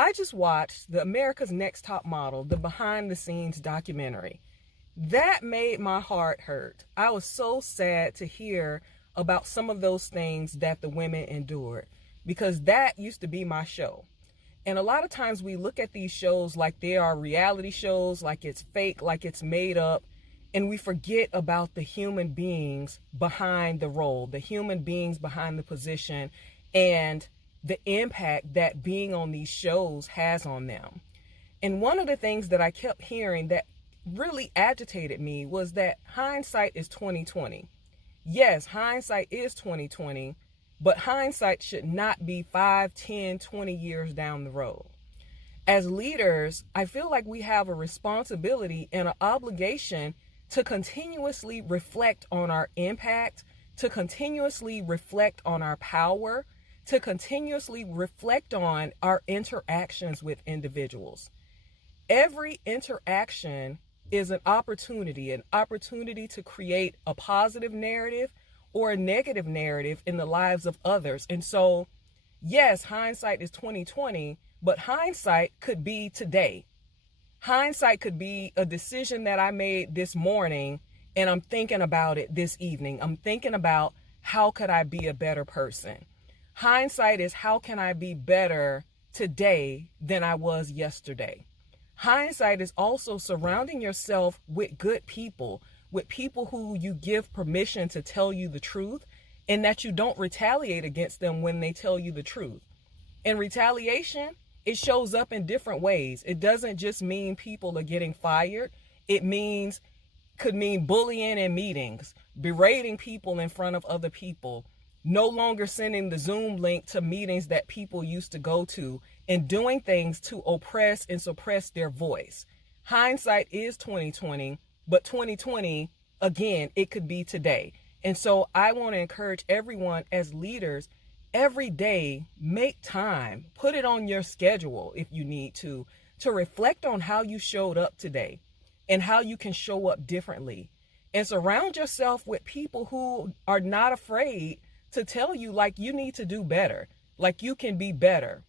I just watched the America's Next Top Model, the behind the scenes documentary. That made my heart hurt. I was so sad to hear about some of those things that the women endured, because that used to be my show. And a lot of times we look at these shows like they are reality shows, like it's fake, like it's made up, and we forget about the human beings behind the role, the human beings behind the position, and the impact that being on these shows has on them. And one of the things that I kept hearing that really agitated me was that hindsight is 2020. Yes, hindsight is 2020, but hindsight should not be 5, 10, 20 years down the road. As leaders, I feel like we have a responsibility and an obligation to continuously reflect on our impact, to continuously reflect on our power, to continuously reflect on our interactions with individuals. Every interaction is an opportunity to create a positive narrative or a negative narrative in the lives of others. And so, yes, hindsight is 2020, but hindsight could be today. Hindsight could be a decision that I made this morning, and I'm thinking about it this evening. I'm thinking about how could I be a better person? Hindsight is how can I be better today than I was yesterday? Hindsight is also surrounding yourself with good people, with people who you give permission to tell you the truth, and that you don't retaliate against them when they tell you the truth. And retaliation, it shows up in different ways. It doesn't just mean people are getting fired. It could mean bullying in meetings, berating people in front of other people, no longer sending the Zoom link to meetings that people used to go to, and doing things to oppress and suppress their voice. Hindsight is 2020, but 2020, again, it could be today. And so I want to encourage everyone as leaders, every day, make time, put it on your schedule if you need to reflect on how you showed up today and how you can show up differently. And surround yourself with people who are not afraid to tell you, like, you need to do better, like you can be better,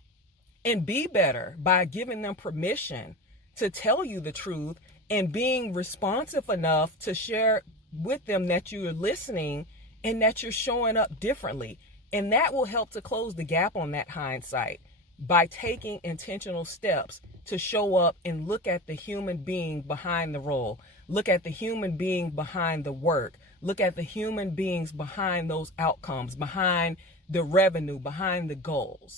and be better by giving them permission to tell you the truth and being responsive enough to share with them that you're listening and that you're showing up differently. And that will help to close the gap on that hindsight by taking intentional steps to show up and look at the human being behind the role, look at the human being behind the work, look at the human beings behind those outcomes, behind the revenue, behind the goals.